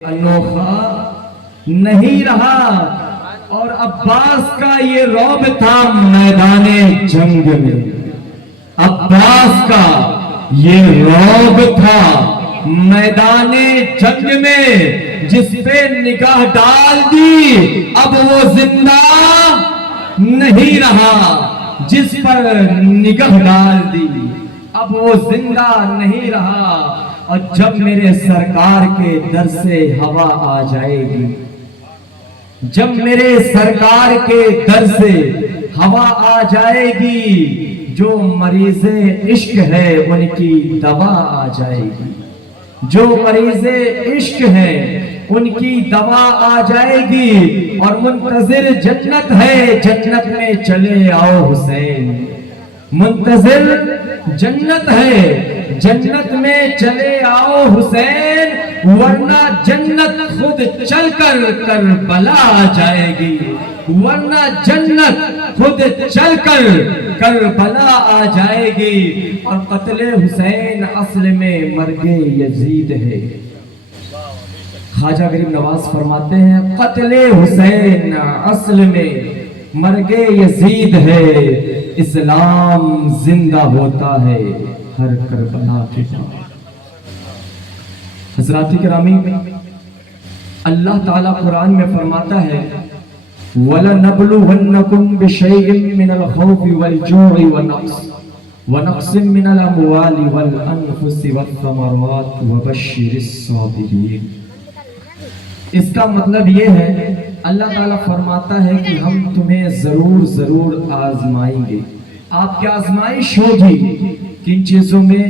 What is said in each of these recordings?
انوکھا نہیں رہا اور عباس کا یہ رعب تھا میدان جنگ میں. عباس کا یہ رعب تھا میدان جنگ میں، جس پہ نگاہ ڈال دی اب وہ زندہ نہیں رہا. جس پر نگاہ ڈال دی اب وہ زندہ نہیں رہا. اور جب میرے سرکار کے در سے ہوا آ جائے گی، جب میرے سرکار کے در سے ہوا آ جائے گی، جو مریض عشق ہے ان کی دوا آ جائے گی. جو مریض عشق ہے ان کی دوا آ جائے گی. اور منتظر جنت ہے، جنت میں چلے آؤ حسین. منتظر جنت ہے، جنت میں چلے آؤ حسین، ورنہ جنت خود چل کر کربلا آ جائے گی. ورنہ جنت خود چل کر کربلا آ جائے گی. اور قتل حسین اصل میں مرگ یزید ہے. خواجہ غریب نواز فرماتے ہیں قتل حسین اصل میں مرگ یزید ہے. اسلام زندہ ہوتا ہے ہر کربلا کے بعد. حضرات گرامی، اللہ تعالیٰ قرآن میں فرماتا ہے وَلَنَبْلُوَنَّكُمْ بِشَيْءٍ مِّنَ الْخَوْفِ وَالْجُوعِ وَنَقْصٍ مِّنَ الْأَمْوَالِ وَالْأَنفُسِ وَالثَّمَرَاتِ وَبَشِّرِ الصَّابِرِينَ. اس کا مطلب یہ ہے، اللہ تعالیٰ فرماتا ہے کہ ہم تمہیں ضرور آزمائیں گے. آپ کی آزمائش ہوگی. کن چیزوں میں؟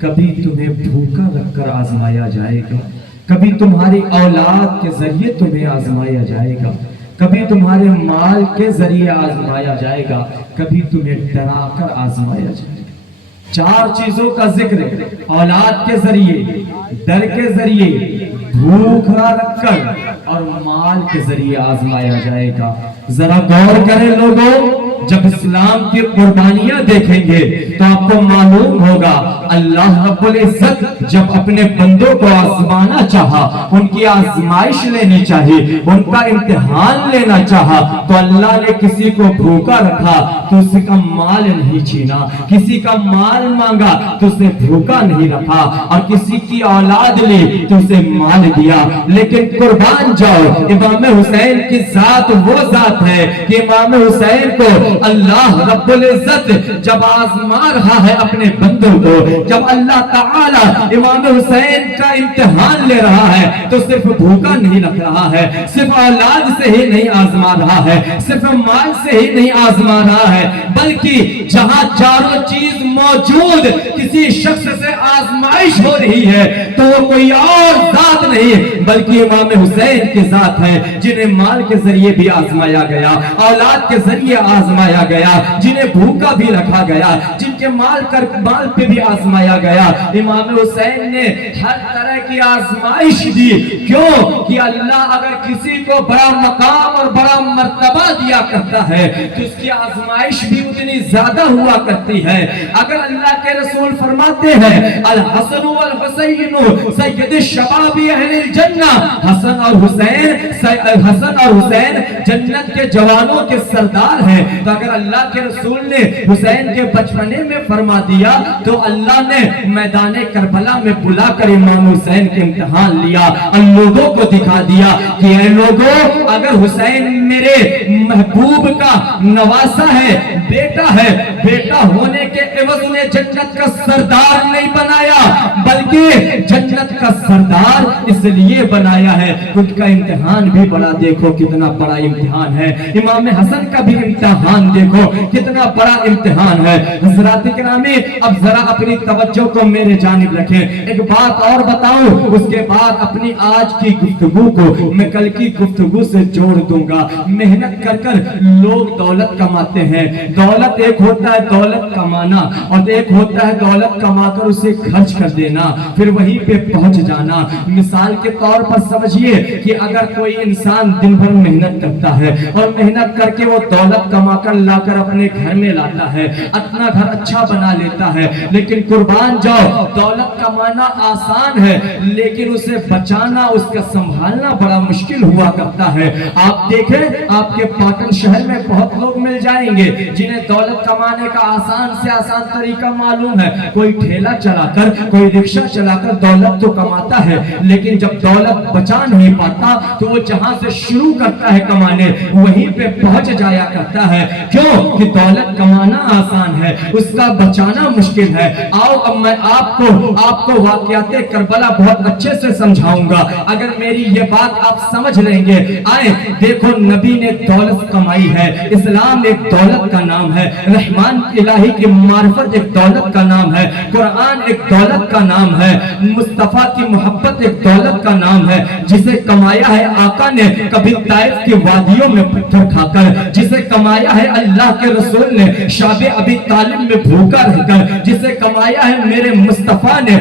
کبھی تمہیں بھوکا رکھ کر آزمایا جائے گا، کبھی تمہاری اولاد کے ذریعے تمہیں آزمایا جائے گا، کبھی تمہارے مال کے ذریعے آزمایا جائے گا، کبھی تمہیں ڈرا کر آزمایا جائے گا. 4 چیزوں کا ذکر ہے. اولاد کے ذریعے، ڈر کے ذریعے، بھوکا رکھ کر اور مال کے ذریعے آزمایا جائے گا. ذرا غور کریں لوگوں، جب اسلام کی قربانیاں دیکھیں گے تو آپ کو معلوم ہوگا اللہ رب العزت جب اپنے بندوں کو آزمانا چاہا، ان کی آزمائش لینی چاہیے، ان کا امتحان لینا چاہا، تو اللہ نے کسی کو بھوکا رکھا تو اس کا مال نہیں چھینا، کسی کا مال مانگا تو اسے بھوکا نہیں رکھا، اور کسی کی اولاد لی تو اسے مال دیا. لیکن قربان جاؤ، امام حسین کی ذات وہ ذات ہے کہ امام حسین کو اللہ رب العزت جب آزما رہا ہے اپنے بندوں کو، جب اللہ تعالی امام حسین کا امتحان لے رہا ہے تو صرف بھوکا نہیں رکھ رہا ہے، صرف اولاد سے ہی نہیں آزما رہا ہے، صرف مال سے ہی نہیں آزما رہا ہے، بلکہ جہاں چاروں چیز موجود کسی شخص سے آزمائش ہو رہی ہے تو وہ کوئی اور ذات نہیں بلکہ امام حسین کی ذات ہے، جنہیں مال کے ذریعے بھی آزمایا گیا، اولاد کے ذریعے آزمایا گیا، جنہیں بھوکا بھی رکھا گیا، جن کے مال پہ بھی آزمایا گیا. امام حسین نے ہر طرح کی آزمائش دی. کیوں؟ کہ اللہ اگر کسی کو بڑا مقام اور بڑا مرتبہ دیا کرتا ہے تو اس کی آزمائش بھی اتنی زیادہ ہوا کرتی ہے. اگر اللہ کے رسول فرماتے ہیں الحسن والحسین سید الشباب اہل الجنہ، حسن اور حسین جنت کے جوانوں کے سردار ہیں، تو اگر اللہ کے رسول نے حسین کے بچپنے میں فرما دیا تو اللہ نے میدان کربلا میں بلا کر امام حسین کے امتحان لیا اور لوگوں کو دکھا دیا کہ اے لوگوں، اگر حسین میرے محبوب کا نواسا ہے، بیٹا ہونے کے عوض انہیں جنت کا سردار نہیں بنایا بلکہ جنت کا سردار اس لیے بنایا ہے. ان کا امتحان بھی بڑا، دیکھو کتنا بڑا امتحان ہے. امام حسن کا بھی امتحان دیکھو کتنا بڑا امتحان ہے. حضرات گرامی، اب ذرا اپنی توجہ کو میرے جانب رکھیں. ایک بات اور بتاؤں، اس کے بعد اپنی آج کی گفتگو کو میں کل کی گفتگو سے جوڑ دوں گا. محنت کر لوگ دولت کماتے ہیں. دولت ایک ہوتا ہے دولت کمانا، اور ایک ہوتا ہے دولت کما کر اسے خرچ کر دینا، پھر وہی पे पहुंच जाना। मिसाल के तौर पर समझिए कि अगर कोई इंसान दिन भर मेहनत करता है और मेहनत करके वो दौलत कमा कर लाकर अपने घर में लाता है, अपना घर अच्छा बना लेता है, लेकिन कुर्बान जाओ, दौलत कमाना आसान है लेकिन उसे बचाना, उसका संभालना बड़ा मुश्किल हुआ करता है। आप देखें, आपके पाटन शहर में बहुत लोग मिल जाएंगे जिन्हें दौलत कमाने का आसान से आसान तरीका मालूम है। कोई ठेला चलाकर, कोई रिक्शा चलाकर दौलत तो कमाता है, लेकिन जब दौलत बचा नहीं पाता तो वो जहां से शुरू करता है कमाने, वहीं पे पहुंच जाया करता है। क्यों? कि दौलत कमाना आसान है, उसका बचाना मुश्किल है। आओ अब मैं आपको वाक़याते करबला बहुत अच्छे से समझाऊंगा। अगर मेरी ये बात आप समझ लेंगे, आए देखो, नबी ने दौलत कमाई है, इस्लाम एक दौलत का नाम है, रहमान इलाही की मार्फत एक दौलत का नाम है, कुरान एक दौलत का नाम है, मुस्तफा की मोहब्बत एक दौलत का नाम है, जिसे कमाया है आका ने कभी ताइफ की वादियों में पत्थर खाकर, जिसे कमाया है अल्लाह के रसूल ने शाबे अबी तालिब में भूखा रहकर, जिसे कमाया है मेरे मुस्तफा ने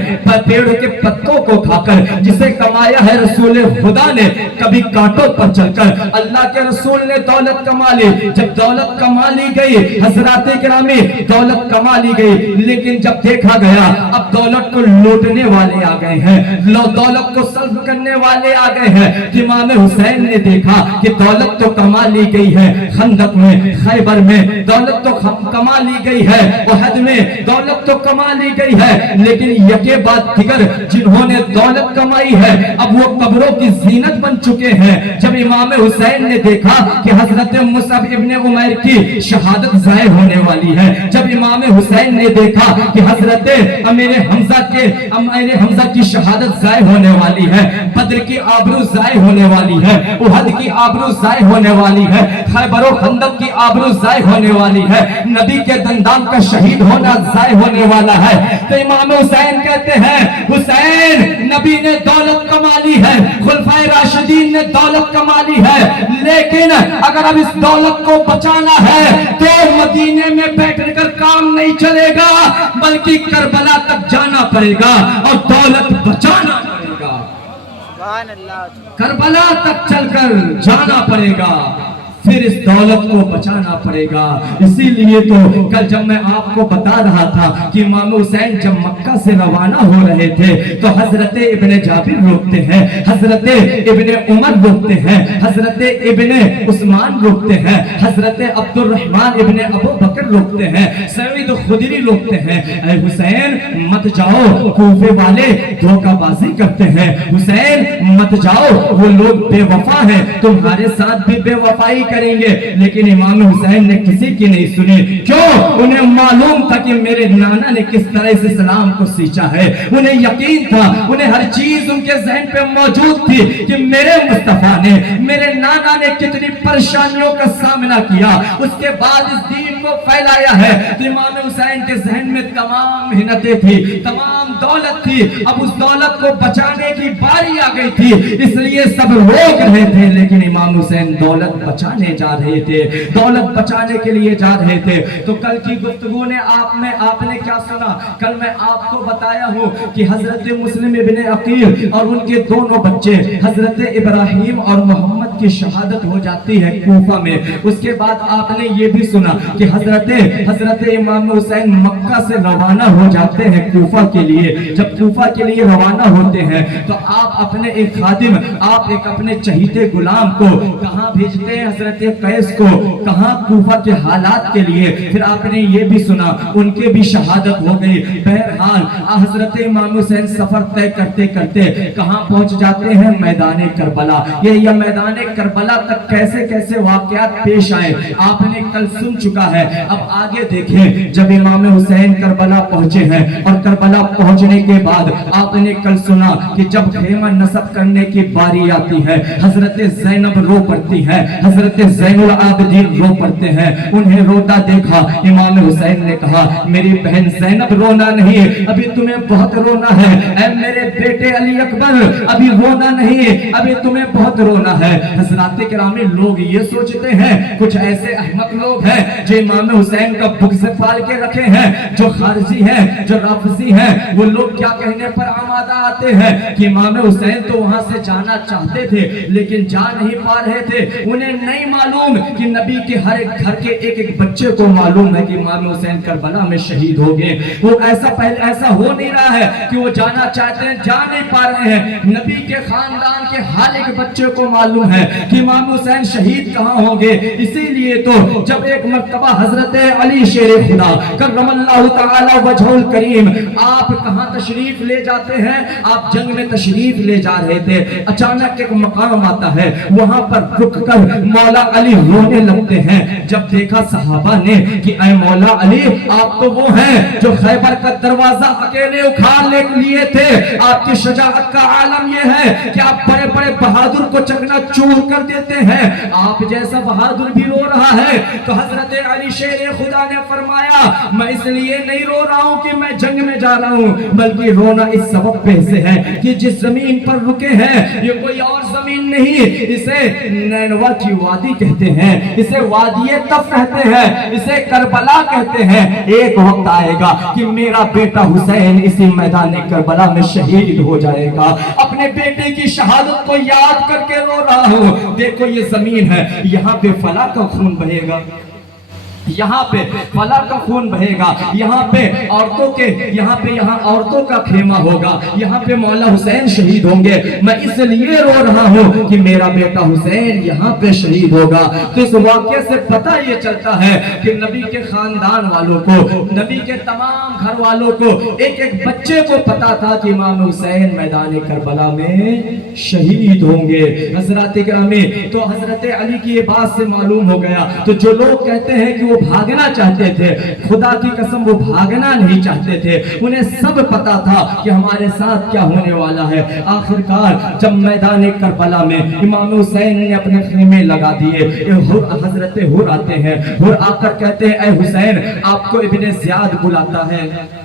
पेड़ के पत्तों को खाकर, जिसे कमाया है रसूल खुदा ने कभी कांटों पर चलकर। अल्लाह के रसूल ने दौलत कमा ली। जब दौलत कमा ली गई, हजरात किरामी, दौलत कमा ली गई, लेकिन जब देखा गया अब दौलत को लूटने वाले आ गए हैं, दौलत को सल्ब करने वाले आ गए हैं। इमाम हुसैन ने देखा कि दौलत तो कमा ली गई है, खंदक में, खैबर में दौलत तो कमा ली गई है, उहद में दौलत तो कमा ली गई है, लेकिन यके बाद दिगर जिन्होंने दौलत कमाई है अब वो कब्रों की जीनत बन चुके हैं। जब इमाम हुसैन ने देखा कि हजरत मुसअब इब्ने उमैर की शहादत ज़ाहिर होने वाली है, जब इमाम हुसैन ने देखा कि हजरत अमीर हमजा की शहादत ज़ाहिर होने वाली है, बद्र की आबरू ज़ाहिर होने वाली है, उहद की आबरू ज़ाहिर होने वाली है, खैबर और खंदक की आबरू ज़ाहिर होने वाली है, नबी के दंदाम का शहीद होना ज़ाहिर होने वाला है, तो इमाम हुसैन कहते हैं, हुसैन, नबी ने दौलत कमा ली है, खुलफाए राशिदीन ने दौलत कमा ली है, लेकिन अगर अब इस दौलत को बचाना है तो मदीने में बैठकर काम नहीं चलेगा, बल्कि करबला तक जाना पड़ेगा और दौलत बचाना पड़ेगा। करबला तक चलकर जाना पड़ेगा, फिर इस दौलत को बचाना पड़ेगा। इसीलिए तो कल जब मैं आपको बता रहा था कि इमाम हुसैन जब मक्का से रवाना हो रहे थे तो हजरत इब्ने जाबिर रोकते हैं, हजरत इब्ने उमर रोकते हैं, हजरत इब्ने उस्मान रोकते हैं, हजरत अब्दुल रहमान इब्ने अबू बकर रोकते हैं, सईद खुदरी रोकते हैं, ऐ हुसैन मत जाओ, कूफे वाले धोखाबाजी करते हैं, हुसैन मत जाओ, वो लोग बेवफा हैं, तुम्हारे साथ भी बेवफाई करेंगे। लेकिन इमाम हुसैन ने किसी की नहीं सुनी। क्यों? उन्हें मालूम था कि मेरे नाना ने किस तरह से इस्लाम को सींचा है, उन्हें यकीन था, उन्हें हर चीज उनके ज़हन पे मौजूद थी कि मेरे मुस्तफा ने, मेरे नाना ने कितनी परेशानियों का सामना किया, उसके बाद इस दीन को फैलाया है। तो इमाम हुसैन के ज़हन में तमाम मेहनतें थी, तमाम दौलत थी, अब उस दौलत को बचाने की बारी आ गई थी, इसलिए सब रोक रहे थे, लेकिन इमाम हुसैन दौलत बचाने जा रहे थे, दौलत बचाने के लिए जा रहे थे। तो कल की गुफ्तगू ने आपने क्या सुना? कल मैं आपको बताया हूँ कि हजरत मुस्लिम इब्ने अकील और उनके दोनों बच्चे हजरत इब्राहिम और मोहम्मद की शहादत हो जाती है कूफा में। उसके बाद आपने ये भी सुना कि हजरत इमाम हुसैन मक्का से रवाना हो जाते हैं कूफा के लिए। जब कूफा के लिए रवाना होते हैं तो आप अपने एक खादिम, आप एक अपने चहीते गुलाम को कहाँ भेजते हैं? हजरत कैस को। कहाँ? कूफा के हालात के लिए। फिर आपने ये भी सुना उनके भी शहादत हो गई। बहरहाल हजरत इमाम हुसैन सफर तय करते करते कहाँ पहुंच जाते हैं? मैदान करबला। ये मैदान करबला तक कैसे कैसे वाकयात पेश आए आपने कल सुन चुका है। अब आगे देखें, जब इमाम हुसैन करबला पहुंचे हैं और करबला पहुंचने के बाद आपने कल सुना कि जब खेमा नसब करने की बारी आती है, हजरत ज़ैनब रो पड़ती है, हजरत ज़ैनुल आबिदीन रो पड़ते हैं। उन्हें रोता देखा इमाम हुसैन ने कहा, मेरी बहन ज़ैनब रोना नहीं, अभी तुम्हें बहुत रोना है। ऐ मेरे बेटे अली अकबर, अभी रोना नहीं, अभी तुम्हें बहुत रोना है। हज़रात किरामी, लोग ये सोचते हैं, कुछ ऐसे अहमक लोग हैं जो इमाम हुसैन का बुग़्ज़ पाल के रखे हैं, जो खारजी हैं, जो राफ़िज़ी हैं, वो लोग क्या कहने पर फरमाता आते हैं कि इमाम हुसैन तो वहां से जाना चाहते थे लेकिन जा नहीं पा रहे थे। उन्हें नहीं मालूम कि नबी के हर एक घर के एक एक बच्चे को मालूम है कि इमाम हुसैन करबला में शहीद हो गए। वो ऐसा हो नहीं रहा है कि वो जाना चाहते हैं, जा नहीं पा रहे हैं। नबी के खानदान के हर एक बच्चे को मालूम है कि इमाम हुसैन शहीद कहाँ होंगे। इसीलिए तो जब एक मर्तबा हजरत अली शेर खुदा करमल्लाहु तआला वजहुल करीम आप कहाँ तशरीफ ले जाते हैं, आप जंग में तशरीफ ले जा रहे थे। अचानक एक मकाम आता है, वहां पर रुक कर मौला अली रोने लगते हैं। जब देखा सहाबा ने कि ऐ मौला अली, आप तो वो हैं जो खैबर का दरवाजा अकेले उखाड़ ले लिए थे। आपकी शजाअत का आलम ये है कि आप बड़े बड़े बहादुर को चकनाचूर कर देते हैं। आप जैसा बहादुर भी रो रहा है। तो हजरत अली शेर खुदा ने फरमाया, मैं इसलिए नहीं रो रहा हूं कि मैं जंग में जा रहा हूं, बल्कि रोना इस सबब पे से है कि जिस जमीन पर रुके हैं ये कोई और जमीन नहीं, इसे नैनवा की वादी कहते हैं, इसे वादिये तफ कहते हैं, इसे करबला कहते हैं। एक वक्त आएगा कि मेरा बेटा हुसैन इसी मैदान करबला में शहीद हो जाएगा। अपने बेटे की शहादत को याद करके रो रहा हूं। देखो ये जमीन है, यहाँ पे फला का खून बहेगा, यहाँ पे फला का खून बहेगा, यहाँ पे औरतों के यहाँ औरतों का खेमा होगा, यहाँ पे मौला हुसैन शहीद होंगे। मैं इसलिए रो रहा हूँ कि मेरा बेटा हुसैन यहाँ पे शहीद होगा। तो इस वाक़े से पता ये चलता है कि नबी के खानदान वालों को, नबी के तमाम घर वालों को, एक एक बच्चे को पता था कि इमाम हुसैन मैदान करबला में शहीद होंगे। हजरत गिरामी, तो हजरत अली की ये बात से मालूम हो गया। तो जो लोग कहते हैं कि वो भागना चाहते थे, खुदा की कसम वो भागना नहीं चाहते थे। उन्हें सब पता था कि हमारे साथ क्या होने वाला है। आखिरकार जब मैदान करबला में इमाम हुसैन ने अपने खेमे लगा दिए, हजरत हुर आते हैं। हुर आकर कहते हैं, ऐ हुसैन, आपको इब्ने ज़ियाद बुलाता है।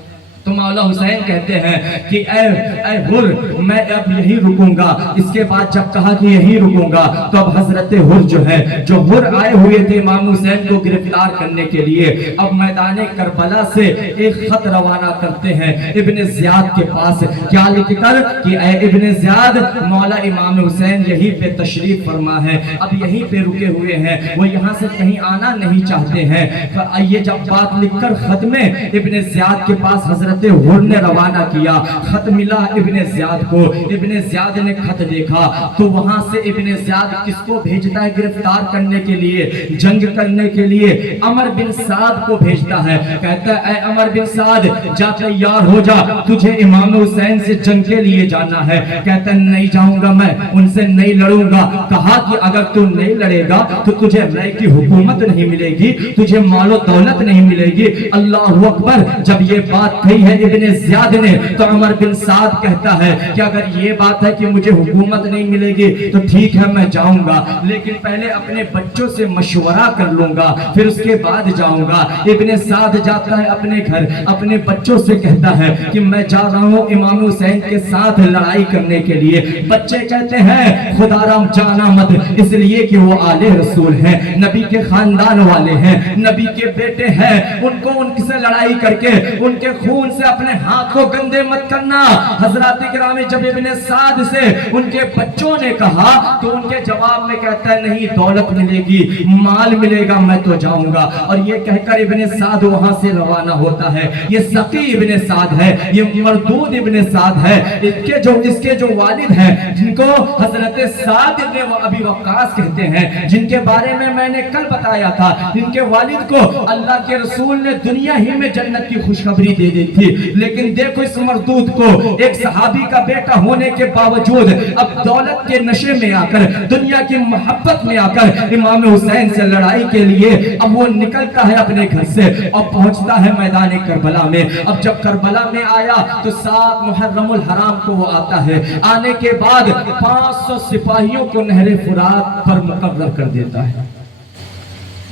तो मौला हुसैन कहते हैं कि ऐ हुर, मैं अब यहीं रुकूंगा। इसके बाद जब कहा कि यहीं रुकूंगा, तो अब हजरत हुर जो है, जो हुर आए हुए थे इमाम हुसैन को गिरफ्तार करने के लिए, अब मैदान करबला से एक खत रवाना करते हैं इब्ने ज़ियाद के पास। क्या लिखकर कि ऐ इब्ने ज़ियाद, मौला इमाम हुसैन यहीं पे तशरीफ फरमा है, अब यहीं पे रुके हुए हैं, वो यहाँ से कहीं आना नहीं चाहते हैं। तो ये जब बात लिखकर खत में इब्ने ज़ियाद के पास हजरत हुर ने रवाना किया, खत मिला इब्ने ज़ियाद को। इब्ने ज़ियाद ने खत देखा तो वहां से इब्ने ज़ियाद किसको भेजता है गिरफ्तार करने के लिए, जंग करने के लिए? अमर बिन साद को भेजता है। कहता है, ऐ अमर बिन साद, जा तैयार हो जा, तुझे इमाम हुसैन से जंग के लिए जाना है। कहता है, नहीं जाऊंगा, मैं उनसे नहीं लड़ूंगा। कहा कि अगर तू नहीं लड़ेगा तो तुझे रय की हुकूमत नहीं मिलेगी, तुझे मालो दौलत नहीं मिलेगी। अल्लाहु अकबर। जब ये बात कही है इब्ने ज़ियाद ने, तो अमर बिन साद कहता है कि अगर ये बात है कि मुझे हुकूमत नहीं मिलेगी तो ठीक है, मैं जाऊंगा, लेकिन पहले अपने बच्चों से मशवरा कर लूंगा, फिर उसके बाद जाऊंगा। इब्ने साद जाता है अपने घर, अपने बच्चों से कहता है कि मैं जा रहा हूँ इमाम हुसैन के साथ लड़ाई करने के लिए। बच्चे कहते हैं, खुदाराम जाना मत, इसलिए कि वो आले रसूल हैं, नबी के खानदान वाले हैं, नबी के बेटे हैं, उनको उनसे लड़ाई करके उनके खून से अपने हाथ को गंदे मत करना। हजरत गिरामी, जब इब्ने साद से उनके बच्चों ने कहा तो उनके जवाब में कहता है, नहीं, दौलत मिलेगी, माल मिलेगा, मैं तो जाऊंगा। और ये कहकर इब्ने साद वहां से रवाना होता है। ये सकी इब्ने साद है, ये मरदूद इब्ने साद है। इसके जो वालिद हैं, जिनको हजरत साद इब्ने अबी वक्कास कहते हैं, जिनके बारे में मैंने कल बताया था, इनके वालिद को अल्लाह के रसूल ने दुनिया ही में जन्नत की खुशखबरी दे दी थी। लेकिन देखो इस मरदूद को, एक सहाबी का बेटा होने के बावजूद अब दौलत के नशे में आकर, दुनिया की मोहब्बत में आकर इमाम हुसैन से लड़ाई के लिए अब वो निकलता है अपने घर से और पहुंचता है मैदान करबला में। अब जब करबला में आया तो 7 मुहर्रमुल हराम को वो आता है। आने के बाद 500 सिपाहियों को नहरे फुरात पर मुकर्रर कर देता है।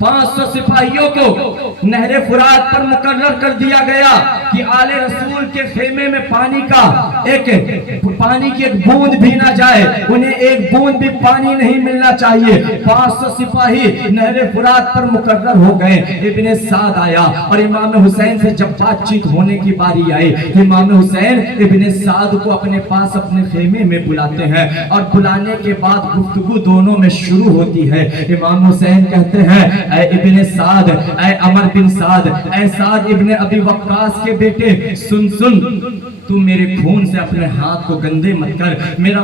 500 सिपाहियों को नहरे फुरात पर मुकर्रर कर दिया गया कि आले रसूल के खेमे में पानी की एक बूंद भी ना जाए, उन्हें एक बूंद भी पानी नहीं मिलना चाहिए। 500 सिपाही नहरे फुरात पर मुकर्रर हो गए। इब्ने साद आया और इमाम हुसैन से जब बातचीत होने की बारी आई, इमाम हुसैन इब्ने साद को अपने पास अपने खेमे में बुलाते हैं और बुलाने के बाद गुफ्तगू दोनों में शुरू होती है। इमाम हुसैन कहते हैं, ऐ इब्ने साद, ऐ अमर बिन साद, ऐ साद इब्ने अबी वक्कास के बेटे, सुन सुन, तू मेरे खून से अपने हाथ को गंदे मत कर, मेरा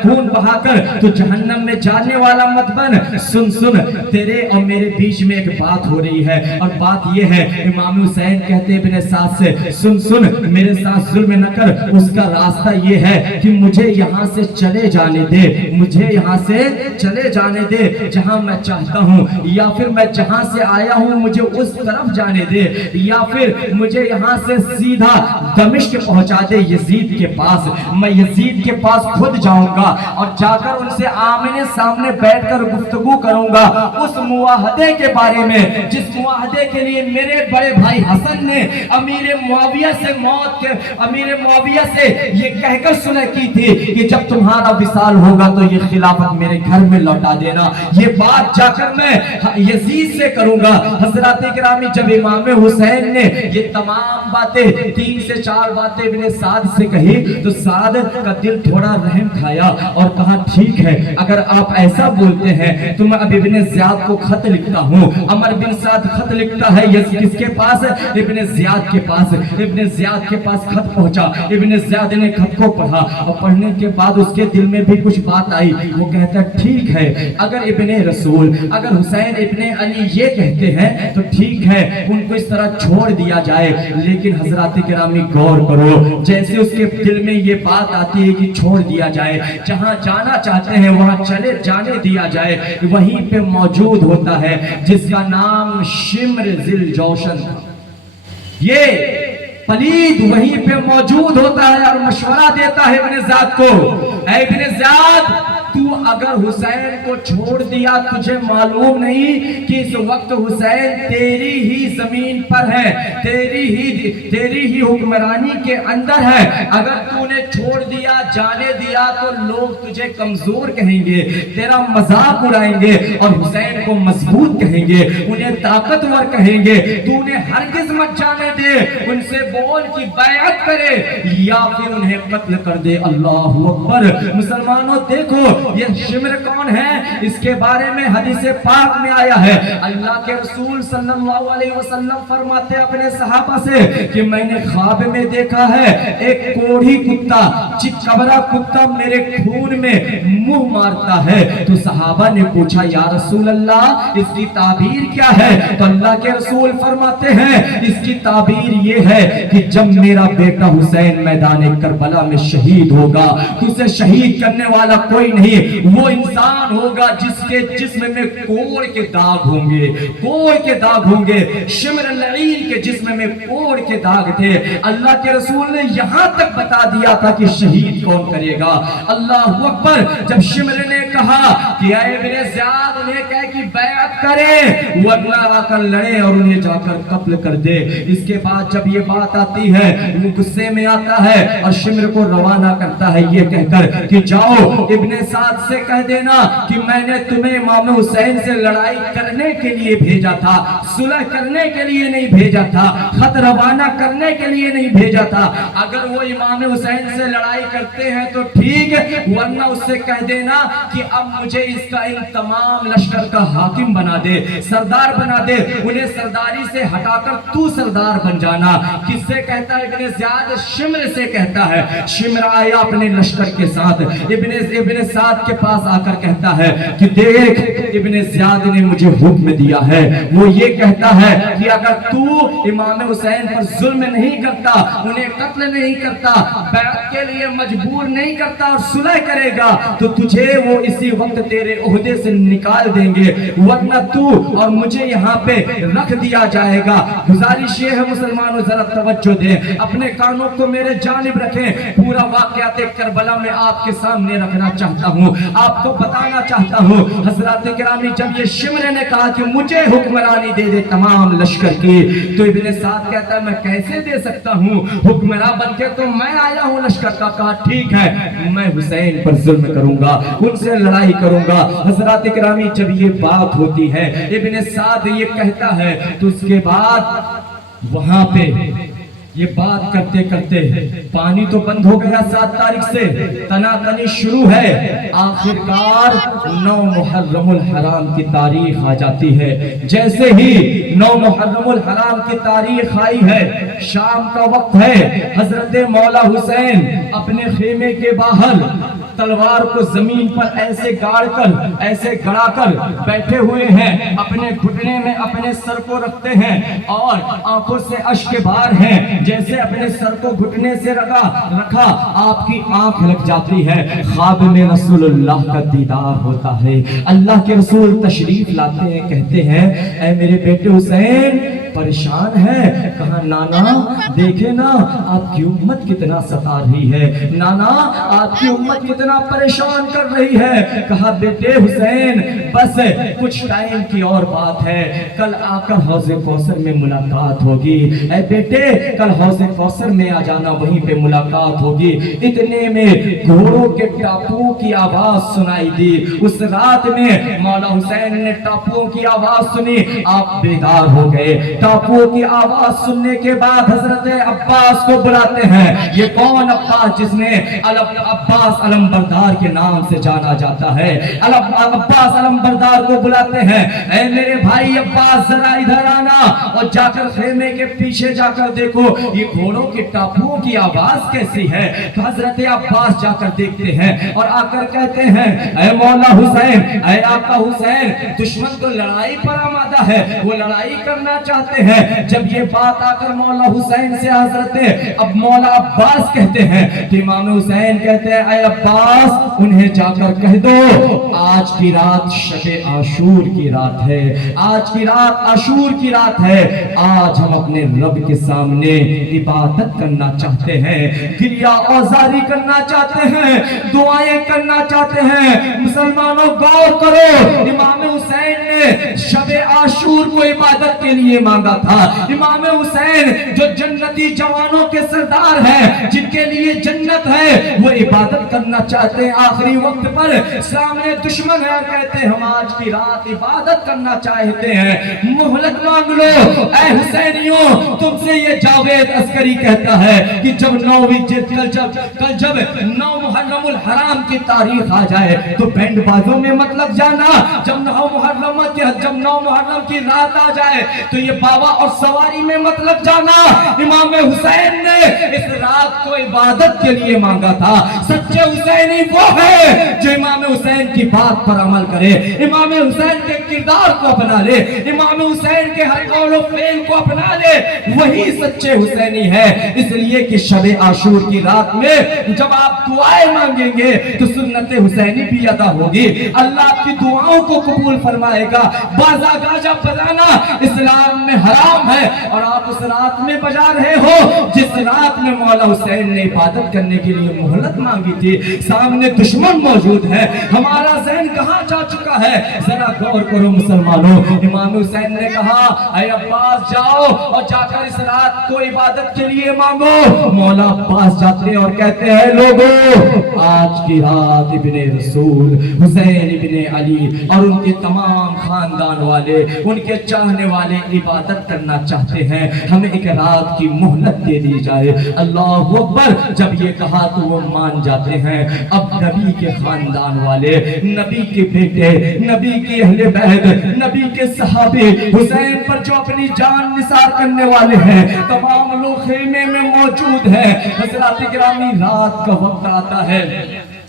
खून बहाकर तू जहन्नम में जाने वाला मत बन। सुन सुन, तेरे और मेरे बीच में एक बात हो रही है और बात ये है, इमाम हुसैन कहते हैं इब्ने साद से, सुन सुन, मेरे साथ जुल्म न कर, उसका रास्ता ये है कि मुझे यहाँ से चले जाने दे, मुझे यहाँ से चले जाने दे जहाँ मैं चाहता हूँ, या फिर मैं जहाँ से आया हूँ मुझे उस तरफ जाने दे, या फिर मुझे यहाँ से सीधा दमिश्क पहुँचा दे यजीद के पास। मैं यजीद के पास खुद जाऊंगा और जाकर उनसे आमने सामने बैठकर गुफ्तगू करूंगा उस मुआहदे के बारे में जिस मुआहदे के लिए मेरे बड़े भाई हसन ने अमीर मुआविया से ये कहकर सुलह की थी कि जब तुम्हारा विसाल होगा तो ये खिलाफत मेरे घर में लौटा देना। ये बात जाकर मैं यजीद से करूंगा। हजरत इकरामी, जब इमाम हुसैन ने ये तमाम बातें 3 से 4 बातें इब्ने साद से कही तो साद का दिल थोड़ा रहम खाया और कहा, ठीक है, अगर आप ऐसा बोलते हैं तो मैं अब इब्ने ज़ियाद को खत लिखता हूँ। अमर बिन साद खत लिखता है किसके पास? इब्ने ज़ियाद के पास। इब्ने ज़ियाद के पास खत पहुंचा। इब्ने ज़ियाद ने खत को पढ़ा और पढ़ने के बाद उसके दिल में भी कुछ बात आई। वो कहता, ठीक है, अगर इब्ने रसूल, अगर हुसैन इब्ने अली ये कहते हैं तो ठीक है, उनको इस तरह छोड़ दिया जाए। लेकिन हजरत किरामी गौर करो, जैसे उसके दिल में ये बात आती है कि छोड़ दिया जाए, जहां जाना चाहते हैं वहां चले जाने दिया जाए, वहीं पे मौजूद होता है जिसका नाम शिम्र जिल जौशन था। ये पलीद वहीं पे मौजूद होता है और मशवरा देता है इब्ने ज़ियाद को, ऐ इब्ने ज़ियाद, तू अगर हुसैन को छोड़ दिया, तुझे मालूम नहीं कि इस वक्त हुसैन तेरी ही जमीन पर है, तेरी ही हुक्मरानी के अंदर है। अगर तूने छोड़ दिया, जाने दिया तो लोग तुझे कमजोर कहेंगे, तेरा मजाक उड़ाएंगे और हुसैन को मजबूत कहेंगे, उन्हें ताकतवर कहेंगे। तूने हरगिज मत जाने दे, उनसे बोल कि बैअत करे या फिर उन्हें कत्ल कर दे। अल्लाहु अकबर। मुसलमानों देखो, ये शिम्र कौन है, इसके बारे में हदीस पाक में आया है। अल्लाह के रसूल सल्लल्लाहु अलैहि वसल्लम फरमाते अपने सहाबा से कि मैंने ख्वाब में देखा है एक कोढ़ी कुत्ता, चिकबरा कुत्ता मेरे खून में मुंह मारता है। तो सहाबा ने पूछा, या रसूल अल्लाह, इसकी ताबीर क्या है? तो अल्लाह के रसूल फरमाते हैं, इसकी ताबीर ये है कि जब मेरा बेटा हुसैन मैदान करबला में शहीद होगा तो उसे शहीद करने वाला कोई नहीं, वो इंसान होगा जिसके जिस्म में कोड़ के दाग होंगे, शिम्र लईन के जिस्म में कोड़ के दाग थे। अल्लाह के रसूल ने यहां तक बता दिया था कि शहीद कौन करेगा। अल्लाहु अकबर। जब शिम्र ने कहा कि ऐ इब्ने ज़ियाद, उन्हें कह कि बैअत करे वरना आकर लड़े और उन्हें जाकर कत्ल कर दे। इसके बाद जब ये बात आती है, वो गुस्से में आता है और शिम्र को रवाना करता है ये कहकर कि जाओ इब्ने साद से कह देना कि मैंने तुम्हें इमाम हुसैन से लड़ाई करने के लिए भेजा था, सुलह करने के लिए नहीं भेजा था, खत रवाना करने के लिए नहीं भेजा था। अगर वो इमाम हुसैन से लड़ाई करते हैं तो ठीक, वरना उससे कह देना कि अब मुझे इसका इन तमाम लश्कर का हाकिम बना दे, सरदार बना दे, उन्हें सरदारी से हटाकर तू सरदार बन जाना। किससे कहता है? इब्ने ज़ियाद शिम्र से कहता है। शिम्र आया अपने लश्कर के साथ, इब्ने साद के पास आकर कहता है कि देख, इब्ने ज़ियाद ने मुझे हुक्म दिया है, वो ये कहता है कि अगर तू इमाम हुसैन पर जुल्म नहीं करता, उन्हें कत्ल नहीं करता, बैत के लिए मजबूर नहीं करता और सुलह करेगा तो तुझे वो इस इसी वक्त तेरे ओहदे से निकाल देंगे, वरना तू और मुझे यहाँ पे रख दिया जाएगा। गुजारिश ये है मुसलमानों, जरा तवज्जो दें, अपने कानों को मेरे जानिब रखें। पूरा वाक़यात करबला में आपके सामने रखना चाहता हूँ, आपको बताना चाहता हूँ। हज़रात किरामी, जब ये शिमर ने कहा कि मुझे हुक्मरानी दे दे तमाम लश्कर की, तो इब्ने साद कहता है मैं कैसे दे सकता हूँ, हुक्मरान बन के तो मैं आया हूँ लश्कर का। कहा ठीक है, मैं हुसैन पर जुल्म करूंगा, उनसे लड़ाई करूंगा। हज़रात किरामी, जब ये बात होती है, इब्ने साद ये कहता है, तो उसके बाद वहां पे ये बात करते करते पानी तो बंद हो गया 7 तारीख से, तनातनी शुरू है। आखिरकार 9 मुहर्रमुल हराम की तारीख आ जाती है। जैसे ही 9 मुहर्रमुल हराम की तारीख आई है, शाम का वक्त है, हजरत मौला हुसैन अपने खेमे के बाहर तलवार को जमीन पर ऐसे गाड़कर, ऐसे गड़ाकर बैठे हुए हैं, अपने घुटने में अपने सर को रखते हैं और आंखों से अश्क बाहर हैं। जैसे अपने सर को घुटने से रखा आपकी आंख लग जाती है। ख्वाब में रसूलुल्लाह का दीदार होता है, अल्लाह के रसूल तशरीफ लाते हैं, कहते हैं ऐ मेरे बेटे हुसैन परेशान है। कहा नाना देखे ना आपकी उम्मत कितना सता रही है, नाना आपकी उम्मत कितना परेशान कर रही है। कहा बेटे हुसैन बस कुछ टाइम की और बात है, कल आकर हौज़े कौसर में मुलाकात होगी। ऐ बेटे कल हौज़े कौसर में आ जाना, वहीं पे मुलाकात होगी। इतने में घोड़ों के टापुओं की आवाज सुनाई दी। उस रात में मौला हुसैन ने टापुओं की आवाज सुनी, आप बेदार हो गए। टापुओं की आवाज सुनने के बाद हजरत अब्बास को बुलाते हैं। ये कौन अब्बास, जिसने अब्बास अलमबरदार के नाम से जाना जाता है। अब्बास अलमबरदार को बुलाते हैं, ऐ मेरे भाई अब्बास जरा इधर आना और जाकर खेमे के पीछे जाकर देखो ये घोड़ों के टापुओं की आवाज कैसी है। तो हजरत अब्बास जाकर देखते हैं और आकर कहते हैं ऐ मौला हुसैन, ऐ आका हुसैन, दुश्मन तो लड़ाई पर आमादा है, वो लड़ाई करना चाहते हैं। जब ये बात आकर मौला हुसैन से हजरत अब मौला अब्बास कहते हैं, कि इमाम हुसैन कहते हैं ऐ अब्बास उन्हें जाकर कह दो आज की रात शबे आशूर की रात है, आज की रात आशूर की रात है। आज हम अपने रब के सामने इबादत करना चाहते हैं, गिरिया औजारी करना चाहते हैं, दुआएं करना चाहते हैं। मुसलमानों गौर करो, इमाम हुसैन ने शबे आशूर को इबादत के लिए मांगा था। इमाम हुसैन जो जन्नती जवानों के सरदार हैं, जिनके लिए जन्नत है, वो इबादत करना चाहते हैं। आखिरी वक्त पर सामने दुश्मन है, कहते हैं हम आज की रात इबादत करना चाहते हैं, मोहलत मांग लो। ऐ हुसैनियों, तुमसे ये जावेद अस्करी कहता है कि जब 9वीं कल जब 9 मुहर्रमुल हराम की तारीख आ जाए तो बैंड बाजों में मत लग जाना। जब 9 मुहर्रम की रात आ जाए तो ये बाबा और सवारी में मत लग जाना। इमाम हुसैन ने इस रात को इबादत के लिए मांगा था। सच्चे हुसैनी वो है जो इमाम हुसैन की बात पर अमल करे, इमाम हुसैन के किरदार को अपना ले, इमाम हुसैन के हर कौल व फेल को अपना ले, वही सच्चे हुसैनी है। इसलिए कि शबे आशूर की रात में जब आप दुआएं मांगेंगे तो सुन्नत हुसैनी भी अदा होगी, अल्लाह आपकी दुआओं को कबूल फरमाएगा। बाजा गाजा बजाना इस्लाम में हराम है और आप उस रात में बजा रहे हो जिस रात में मौला हुसैन ने इबादत करने के लिए मोहलत मांगी थी। सामने दुश्मन मौजूद है, हमारा ज़हन कहाँ जा चुका है, जरा गौर करो मुसलमानों। इमाम हुसैन ने कहा ऐ अब्बास जाओ और जाकर इस रात को इबादत के लिए मांगो। मौला अब्बास जाते और कहते हैं लोगों आज की रात इब्ने रसूल हुसैन इब्ने अली और उनके तमाम खानदान वाले, उनके चाहने वाले इबादत करना चाहते हैं, हमें एक रात की मोहलत दे दी जाए। अल्लाहु अकबर। जब ये कहा तो वो मान जाते हैं। अब नबी के खानदान वाले, नबी के बेटे, नबी के अहले बैत, नबी के सहाबे हुसैन पर जो अपनी जान निसार करने वाले हैं, तमाम लोग खेमे में मौजूद हैं। हज़रात किरामी, रात का वक्त आता है,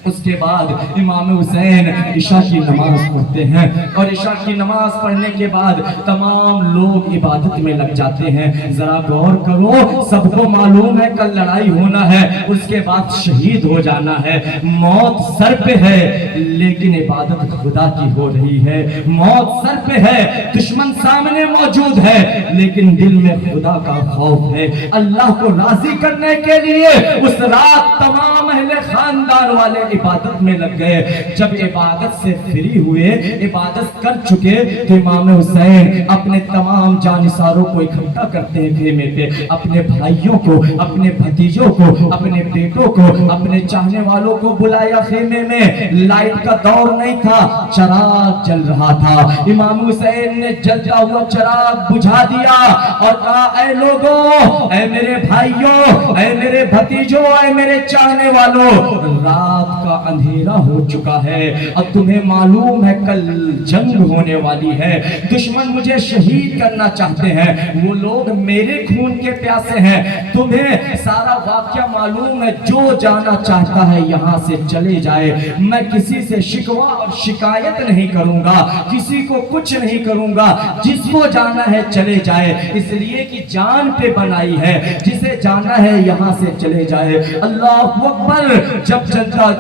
اس کے بعد امام حسین عشاء کی نماز پڑھتے ہیں اور عشاء کی نماز پڑھنے کے بعد تمام لوگ عبادت میں لگ جاتے ہیں. ذرا غور کرو، سب کو معلوم ہے کل لڑائی ہونا ہے، اس کے بعد شہید ہو جانا ہے، موت سر پہ ہے لیکن عبادت خدا کی ہو رہی ہے. موت سر پہ ہے، دشمن سامنے موجود ہے لیکن دل میں خدا کا خوف ہے. اللہ کو راضی کرنے کے لیے اس رات تمام اہل خاندان والے عبادت میں لگ گئے. جب عبادت سے فری ہوئے، عبادت کر چکے، تو امام حسین اپنے تمام جانثاروں کو اکٹھا کرتے ہیں خیمے پہ، اپنے بھائیوں کو، اپنے بھتیجوں کو، اپنے بیٹوں کو، اپنے چاہنے والوں کو بلایا خیمے میں. لائٹ کا دور نہیں تھا، چراغ جل رہا تھا. امام حسین نے جلتا ہوا چراغ بجھا دیا اور کہا اے لوگوں، اے میرے بھائیوں، اے میرے بھتیجوں، اے میرے چاہنے والوں، رات کا اندھیرا ہو چکا ہے اور تمہیں معلوم ہے کل جنگ ہونے والی ہے. دشمن مجھے شہید کرنا چاہتے ہیں، وہ لوگ میرے خون کے پیاسے ہیں. تمہیں سارا واقعہ معلوم ہے، جو جانا چاہتا ہے یہاں سے چلے جائے. میں کسی سے شکوہ اور شکایت نہیں کروں گا، کسی کو کچھ نہیں کروں گا. جس کو جانا ہے چلے جائے، اس لیے کہ جان پہ بنائی ہے. جسے جانا ہے یہاں سے چلے جائے. اللہ اکبر.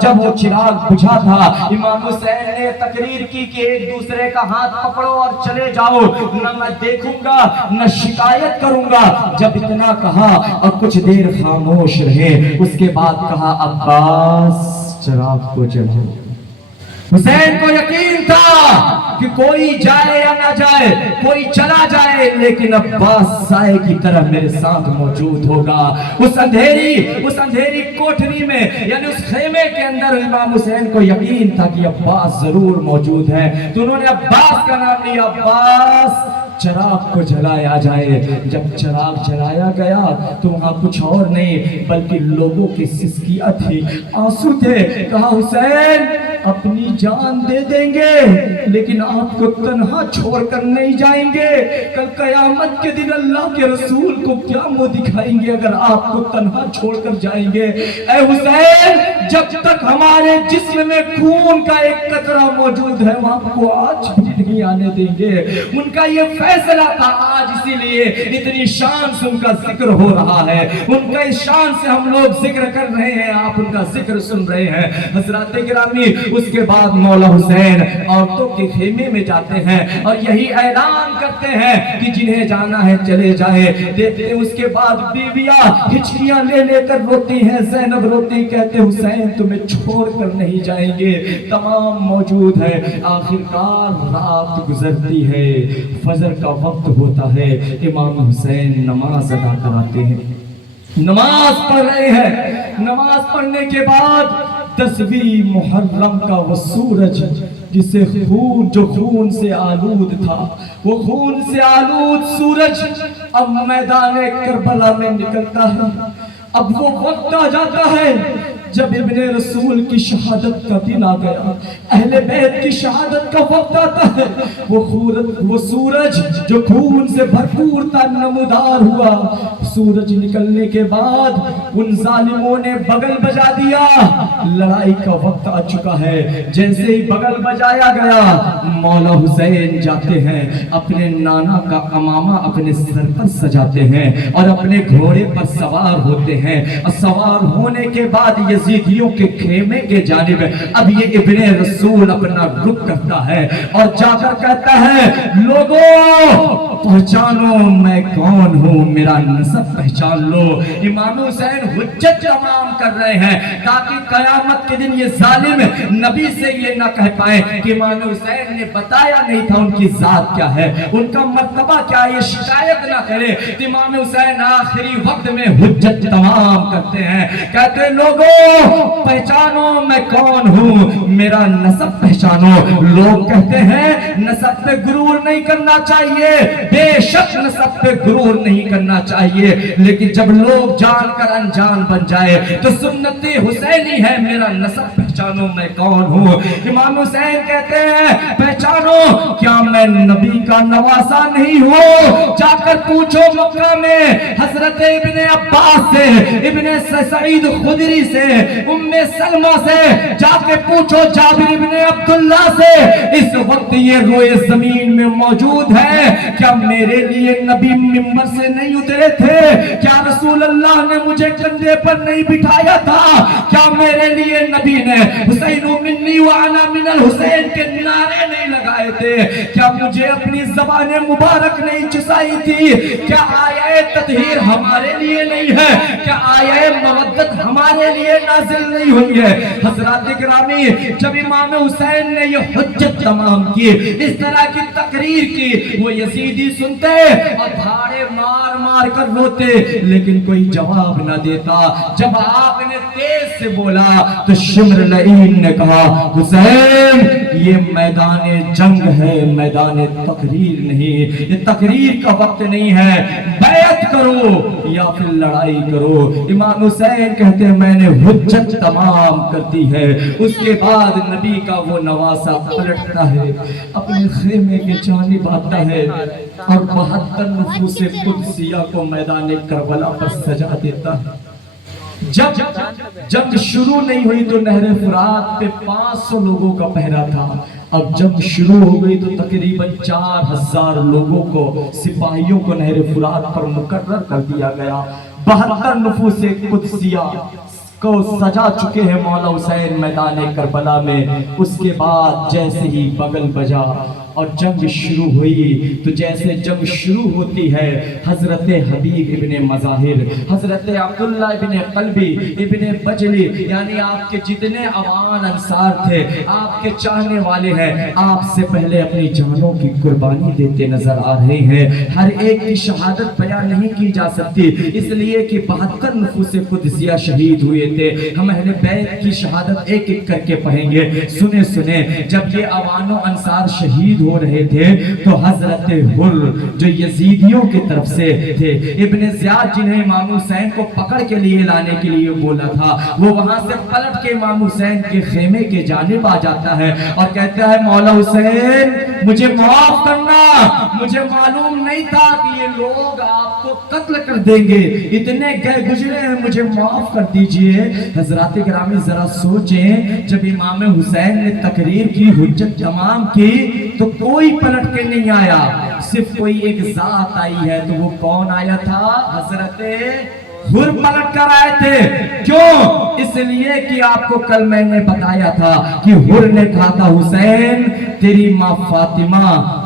جب وہ چراغ بجھا تھا، امام حسین نے تقریر کی کہ ایک دوسرے کا ہاتھ پکڑو اور چلے جاؤ، نہ میں دیکھوں گا نہ شکایت کروں گا. جب اتنا کہا اور کچھ دیر خاموش رہے، اس کے بعد کہا عباس چراغ کو جلاؤ. حسین کو یقین تھا کہ کوئی جائے یا نہ جائے، کوئی چلا جائے، لیکن عباس سائے کی طرح میرے ساتھ موجود ہوگا. اس اندھیری کوٹھری میں، یعنی اس خیمے کے اندر امام حسین کو یقین تھا کہ عباس ضرور موجود ہے. تو انہوں نے عباس کا نام لیا. عباس چراغ کو جلایا جائے. جب چراغ جلایا گیا تو وہاں کچھ اور نہیں بلکہ لوگوں کی سسکیاں تھی، آنسو تھے. کہا حسین اپنی جان دے دیں گے لیکن آپ کو تنہا چھوڑ کر نہیں جائیں گے. کل قیامت کے دن اللہ کے رسول کو کیا منہ دکھائیں گے اگر آپ کو تنہا چھوڑ کر جائیں گے. اے حسین، جب تک ہمارے جسم میں خون کا ایک قطرہ موجود ہے وہ آپ کو آج بھی نہیں آنے دیں گے. ان کا یہ فیصلہ تھا. آج اسی لیے اتنی شان سے ان کا ذکر ہو رہا ہے، ان کا اس شان سے ہم لوگ ذکر کر رہے ہیں، آپ ان کا ذکر سن رہے ہیں. حضرات گرامی، اس کے بعد مولا حسین عورتوں کے خیمے میں جاتے ہیں اور یہی اعلان کرتے ہیں کہ جنہیں جانا ہے چلے جائے. دیکھتے ہیں اس کے بعد بیویاں ہچکیاں لے لے کر روتی ہیں. زینب روتی کہتے حسین تمہیں چھوڑ کر نہیں جائیں گے. تمام موجود ہے. آخرکار رات گزرتی ہے، فجر کا وقت ہوتا ہے. امام حسین نماز ادا کراتے ہیں، نماز پڑھ رہے ہیں. نماز پڑھنے کے بعد 10ویں محرم کا وہ سورج جسے جو خون سے آلود تھا، وہ خون سے آلود سورج اب میدان کربلا میں نکلتا ہے. اب وہ وقت آ جاتا ہے جب ابن رسول کی شہادت کا دن آ گیا، اہل بیت کی شہادت کا وقت آتا ہے. وہ سورج جو خون سے بھرپور تھا نمودار ہوا. سورج نکلنے کے بعد ان ظالموں نے بغل بجا دیا. لڑائی کا وقت آ چکا ہے. جیسے ہی بغل بجایا گیا، مولا حسین جاتے ہیں، اپنے نانا کا امامہ اپنے سر پر سجاتے ہیں اور اپنے گھوڑے پر سوار ہوتے ہیں. سوار ہونے کے بعد یزیدیوں کے خیمے کے جانب اب یہ ابن رسول اپنا رخ کرتا ہے اور جا کر کہتا ہے لوگوں پہچانو میں کون ہوں، میرا نسب پہچان لو. امام حسین حجت تمام کر رہے ہیں تاکہ قیامت کے دن یہ ظالم نبی سے یہ نہ کہہ پائے کہ امام حسین نے بتایا نہیں تھا ان کی ذات کیا ہے، ان کا مرتبہ کیا ہے، یہ شکایت نہ کرے. امام حسین آخری وقت میں حجت تمام کرتے ہیں. کہتے ہیں لوگوں پہچانو میں کون ہوں، میرا نسب پہچانو. لوگ کہتے ہیں نسب پہ غرور نہیں کرنا چاہیے. بے شک نسب پہ غرور نہیں کرنا چاہیے، لیکن جب لوگ جان کر انجان بن جائے تو سنت حسینی ہے میرا نسب پہچانو. पहचानो मैं कौन हूँ। इमाम हुसैन कहते हैं पहचानो क्या मैं नबी का नवासा नहीं हूँ? जाकर पूछो मक्का में हजरत इब्ने अब्बास से, इब्ने सईद खुदरी से, उम्मे सलमा से, जाके पूछो जाबिर इब्ने अब्दुल्ला से, इस वक्त ये रोए जमीन में मौजूद है, क्या मेरे लिए नबी मिंबर से नहीं उतरे थे? क्या रसूल अल्लाह ने मुझे कंधे पर नहीं बिठाया था? क्या मेरे लिए नबी ने हुसैन मिन्नी व अना मिनल हुसैन के नारे नहीं लगाए थे? क्या मुझे अपनी ज़बान मुबारक नहीं चुसाई थी? क्या आया ततहीर हमारे लिए नहीं है? क्या आया मवद्दत हमारे लिए नाजिल नहीं हुई है? हज़रात गिरामी, जब इमाम हुसैन ने ये हुज्जत तमाम की, इस तरह की तकरीर की, वो यजीदी सुनते और धाड़े मार मार कर रोते, लेकिन कोई जवाब ना देता। जब आपने तेज से बोला तो शिम्र लईन ने कहा हुसैन ये मैदान जंग है, मैदान तकरीर नहीं, ये तकरीर का वक्त नहीं है, बैत करो या फिर लड़ाई करो। इमाम हुसैन कहते हैं मैंने हुज्जत तमाम कर दी है। उसके बाद नबी का वो नवासा पलटता है, अपने खेमे के जानिब आता है और 72 नफूसे कुदसिया को मैदान करबला पर सजा देता है। जब जंग शुरू नहीं हुई तो नहरे फुरात पे 500 लोगों का पहरा था। अब जंग शुरू हो गई तो तकरीबन 4000 लोगों को, सिपाहियों को नहरे फुरात पर मुकर्रर कर दिया गया। 72 नफूसे कुदसिया को सजा चुके हैं मौला हुसैन मैदान करबला में। उसके बाद जैसे ही बगल बजा और जंग शुरू हुई, तो जैसे जंग शुरू होती है, हजरत हबीब इब्ने मज़ाहिर, हजरत अब्दुल्ला इब्ने क़ल्बी इब्ने बजली, यानी आपके जितने अवान अंसार थे, आपके चाहने वाले हैं, आपसे पहले अपनी जानों की कुर्बानी देते नजर आ रहे हैं। हर एक की शहादत बयान नहीं की जा सकती, इसलिए कि 72 नफूसे कुदसिया शहीद हुए थे। हम अहले बैत की शहादत एक एक करके पढ़ेंगे। सुने सुने, जब ये अवानो अंसार शहीद हो रहे थे तो हजरत हुर जो यजीदियों की तरफ से थे, इब्ने ज़ियाद जिन्हें इमाम हुसैन को पकड़ के लिए लाने के लिए बोला था, वो वहां से पलट के इमाम हुसैन के खेमे के जानिब आ जाता है और कहता है मौला हुसैन मुझे माफ करना, मुझे मालूम नहीं था कि ये लोग आपको कत्ल कर देंगे, इतने गए गुजरे हैं, मुझे माफ कर दीजिए। हजरात गिरामी जरा सोचें, जब इमाम हुसैन ने तकरीर की, हुज्जत तमाम की, तो कोई पलट के नहीं आया, सिर्फ कोई एक जात आई है। तो वो कौन आया था? हजरत हुर पलट कर आए थे। क्यों? इसलिए कि आपको कल मैंने बताया था कि हुर ने कहा था हुसैन तेरी माँ फातिमा,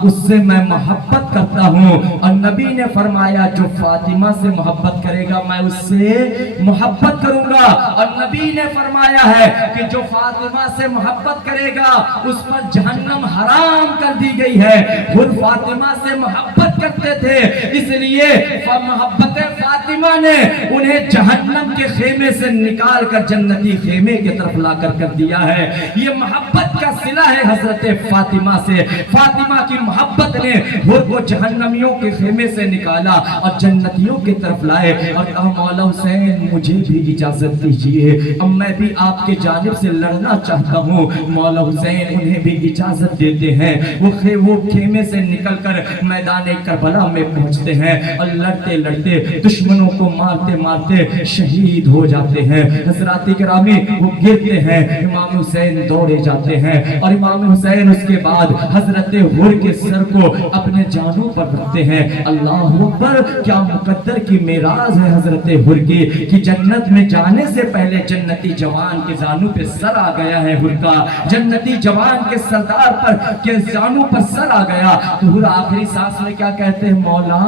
उससे मैं मोहब्बत करता हूँ, और नबी ने फरमाया जो फातिमा से मोहब्बत करेगा मैं उससे मोहब्बत करूंगा। और नबी ने फरमाया है कि जो फातिमा से मोहब्बत करेगा उस पर जहन्नम हराम कर दी गई है। हुर फातिमा से मोहब्बत करते थे, इसलिए मोहब्बत फातिमा ने उन्हें जहन्नम के खेमे से निकाल कर जन्नती खेमे की तरफ लाकर कर दिया है। ये मोहब्बत का सिला है हजरत फातिमा से। फातिमा की मोहब्बत ने हुर को जहन्नमियों के खेमे से निकाला और जन्नतियों की तरफ लाए और कहा मौला हुसैन मुझे भी इजाजत दीजिए, अब मैं भी आपके जानिब से लड़ना चाहता हूँ। मौला हुसैन उन्हें भी इजाजत देते हैं। वो खेमे से निकलकर मैदान करबला में पहुंचते हैं और लड़ते लड़ते दुश्मनों को मारते मारते शहीद हो जाते हैं। हज़रात किरामी वो गिरते हैं, इमाम हुसैन दौड़े जाते हैं और इमाम हुसैन उसके बाद हजरत हुर के सर को अपने जानों पर रखते हैं। अल्लाह अकबर, क्या मुकद्दर की मेराज है हजरत हुर की कि जन्नत में जाने से पहले जन्नती जवान के जानू पे सर आ गया है। हुर का जन्नती जवान के सरदार पर के जानू पर सर आ गया तो हुर आखिरी सांस में क्या कहते हैं? मौला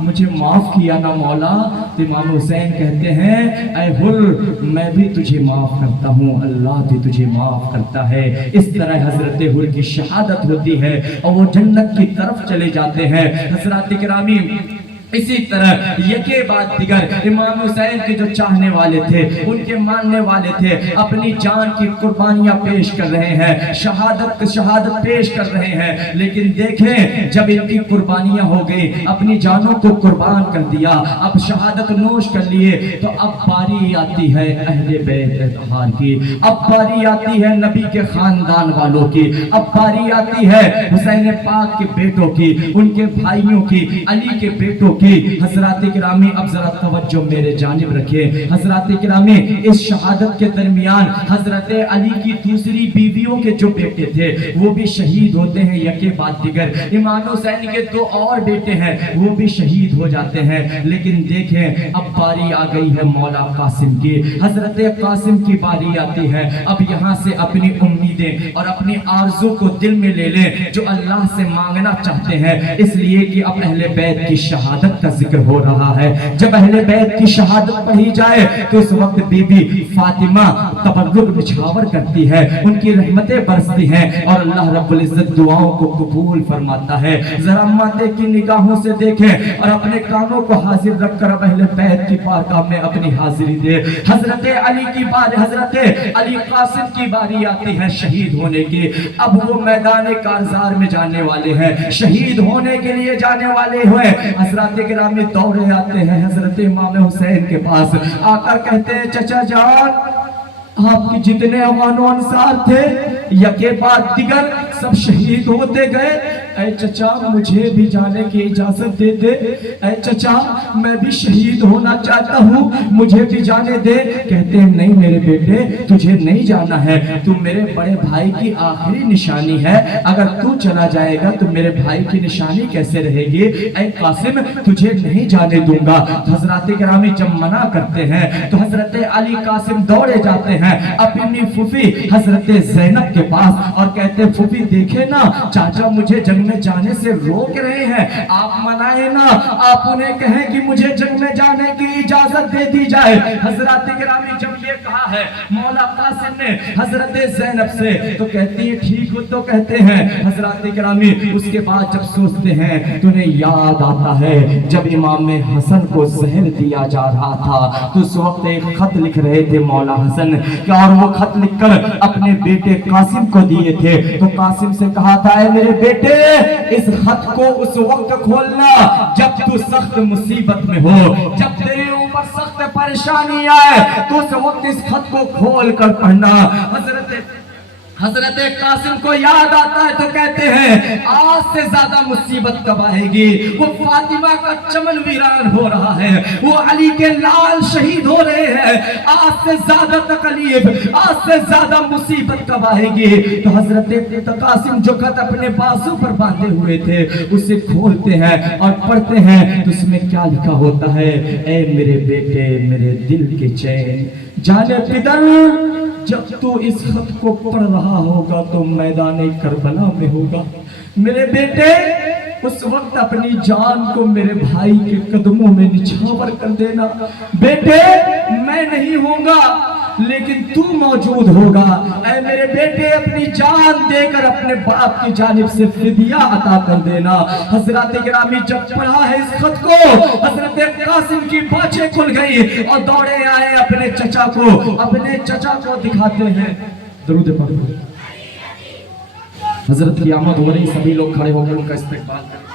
मुझे माफ किया ना मौला। तो इमाम हुसैन कहते हैं ऐ हुर मैं भी तुझे माफ करता हूँ, अल्लाह भी तुझे माफ करता है। इस तरह हजरत हुर की शहादत होती है और वो जन्नत की तरफ चले जाते हैं। हजरत किरामी इसी तरह यके बाद दिगर इमाम हुसैन के जो चाहने वाले थे, उनके मानने वाले थे, अपनी जान की कुर्बानियां पेश कर रहे हैं, शहादत पेश कर रहे हैं। लेकिन देखें, जब इनकी कुर्बानियां हो गई, अपनी जानों को कुर्बान कर दिया, अब शहादत नोश कर लिए, तो अब बारी आती है अहले बैत अतहार की, अब बारी आती है नबी के खानदान वालों की, अब बारी आती है हुसैन पाक के बेटों की, उनके भाइयों की, अली के बेटों की। हजरात किरामी, अब जरा तवज्जो मेरे जानिब रखें। हजरात किरामी, इस शहादत के दरमियान हजरत अली की दूसरी बीवियों के जो बेटे थे वो भी शहीद होते हैं यके बाद दिगर। इमाम हुसैन के दो और बेटे हैं, वो भी शहीद हो जाते हैं। लेकिन देखें, अब बारी आ गई है मौला कासिम की, हजरत कासिम की बारी आती है। अब यहाँ से अपनी उम्मीदें और अपनी आरज़ू को दिल में ले लें जो अल्लाह से मांगना चाहते हैं, इसलिए कि अब अहले बैत की शहादत का जिक्र हो रहा है। जब अहले बैत की शहादत पढ़ी जाए तो उस वक्त बीबी फातिमा तबर्रुक निछावर करती है, उनकी रहमतें बरसती हैं और अल्लाह रब्बुल इज्जत दुआओं को कबूल फरमाता है। जरा माते की निगाहों से देखें और अपने कानों को हाजिर रखकर अब अहले बैत की बारगाह में अपनी हाजिरी दे। हजरत अली की बारी, हजरत अली कासिम की बारी आती है शहीद होने की। अब वो मैदान कारजार में जाने वाले हैं, शहीद होने के लिए जाने वाले हुए। हजरत किरामी दौड़े आते हैं हजरत इमाम हुसैन के पास, आकर कहते हैं, चचा जान, आपके जितने अवानो अंसार थे यके बाद दिगर सब शहीद होते गए, ऐ चचा मुझे भी जाने की इजाजत दे दे, ऐ चचा मैं भी शहीद होना चाहता हूँ, मुझे भी जाने दे। कहते हैं, नहीं मेरे बेटे, तुझे नहीं जाना है, तू मेरे बड़े भाई की आखिरी निशानी है, अगर तू चला जाएगा तो मेरे भाई की निशानी कैसे रहेगी, ऐ कासिम तुझे नहीं जाने दूंगा। हजरत किरामी जब मना करते हैं तो हजरत अली कासिम दौड़े जाते हैं अपनी फूफी हजरत ज़ैनब के पास और कहते हैं, फूफी देखे ना, चाचा मुझे जंग में जाने से रोक रहे हैं, आप मनाए ना, आप उन्हें कहें कि मुझे जंग में जाने की इजाजत दे दी जाए। हजरत किरामी जब ये कहा है मौला कासिम ने हजरत ज़ैनब से, तो कहती है ठीक हो, तो कहते हैं हजरत किरामी उसके बाद जब सोचते हैं तो उन्हें याद आता है जब इमाम हसन को जहर दिया जा रहा था तो उस वक्त एक खत लिख रहे थे मौला हसन, और वो खत लिखकर अपने बेटे कासिम को दिए थे। तो कासिम से कहा था, मेरे बेटे इस खत को उस वक्त खोलना जब तू सख्त मुसीबत में हो, जब तेरे ऊपर सख्त परेशानी आए तो उस वक्त इस खत को खोल कर पढ़ना। हजरत कासिम को याद आता है तो कहते हैं, आज से ज्यादा मुसीबत कब आएगी, वो फातिमा का चमन वीरान हो रहा है, वो अली के लाल शहीद हो रहे हैं, आज से ज्यादा तकलीफ, आज से ज्यादा मुसीबत कब आएगी। तो हजरत कासिम जो खत अपने बाजू पर बांधे हुए थे उसे खोलते हैं और पढ़ते हैं तो उसमें क्या लिखा होता है, ऐ मेरे बेटे मेरे दिल के चैन, जाने पिदर जब तू इस खत को पढ़ रहा होगा तो मैदान करबला में होगा, मेरे बेटे उस वक्त अपनी जान को मेरे भाई के कदमों में निछावर कर देना। बेटे मैं नहीं होगा लेकिन तू मौजूद होगा, ऐ मेरे बेटे अपनी जान देकर अपने बाप की जानिब से फिदिया अता कर देना। हजरत किरामी जब पढ़ा है इस खत को, हजरत कासिम की बाछें खुल गई और दौड़े आए अपने चचा को दिखाते हैं। दरूद पढ़ो। हजरत की आमद हो रही, सभी लोग खड़े होकर उनका इस्तकबाल करें।